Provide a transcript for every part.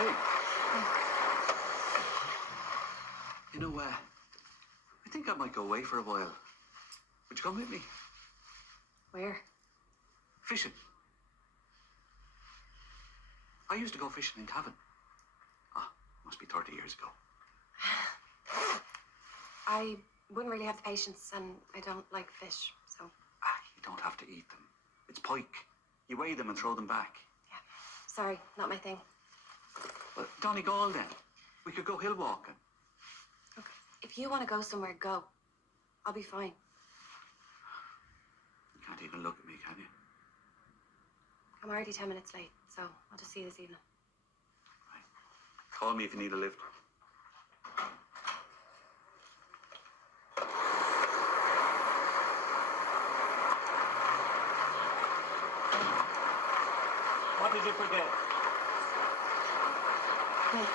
Hey. You know, I think I might go away for a while. Would you come with me? Where? Fishing. I used to go fishing in Cavan. Must be 30 years ago. I wouldn't really have the patience, and I don't like fish, so... You don't have to eat them. It's pike. You weigh them and throw them back. Yeah, sorry, not my thing. Well, Donegal then. We could go hill walking. Okay, if you want to go somewhere, go. I'll be fine. You can't even look at me, can you? I'm already 10 minutes late, so I'll just see you this evening. Right. Call me if you need a lift. What did you forget? Hey.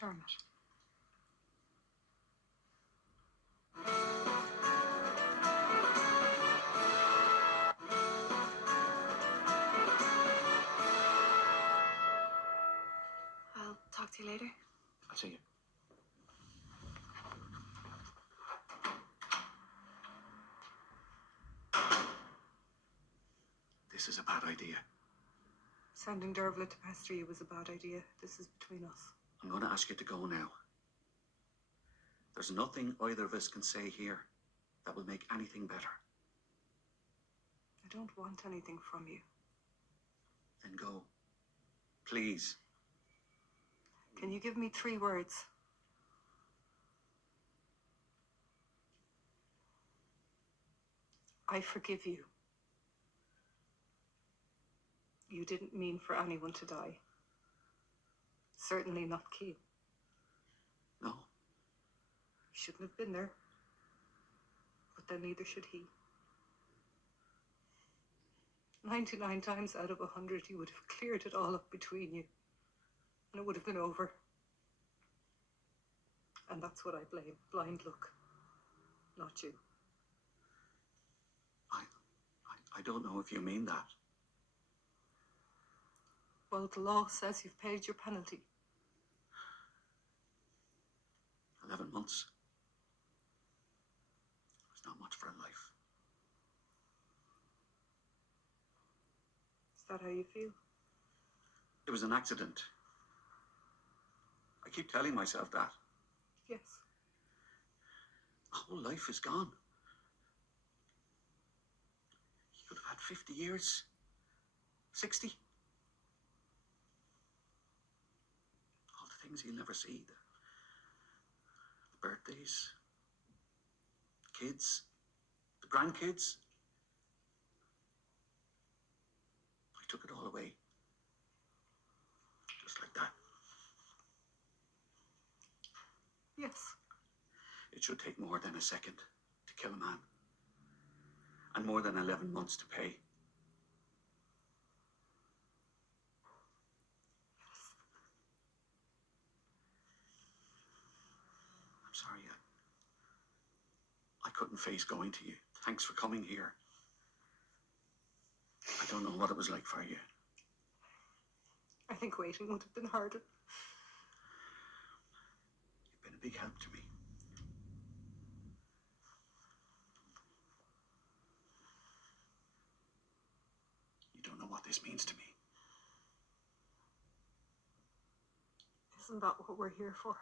Dermot. I'll talk to you later. I'll see you. This is a bad idea. Sending Dervla to pester you was a bad idea. This is between us. I'm going to ask you to go now. There's nothing either of us can say here that will make anything better. I don't want anything from you. Then go. Please. Can you give me 3 words? I forgive you. You didn't mean for anyone to die. Certainly not Keane. No. He shouldn't have been there. But then neither should he. 99 times out of 100, you would have cleared it all up between you. And it would have been over. And that's what I blame. Blind luck. Not you. I don't know if you mean that. Well, the law says you've paid your penalty. 11 months. It's not much for a life. Is that how you feel? It was an accident. I keep telling myself that. Yes. My whole life is gone. He could have had 50 years. 60. All the things he'll never see. The birthdays. The kids. The grandkids. I took it all away. Just like that. Yes. It should take more than a second to kill a man. And more than 11 months to pay. I'm sorry. I couldn't face going to you. Thanks for coming here. I don't know what it was like for you. I think waiting would have been harder. You've been a big help to me. You don't know what this means to me. Isn't that what we're here for?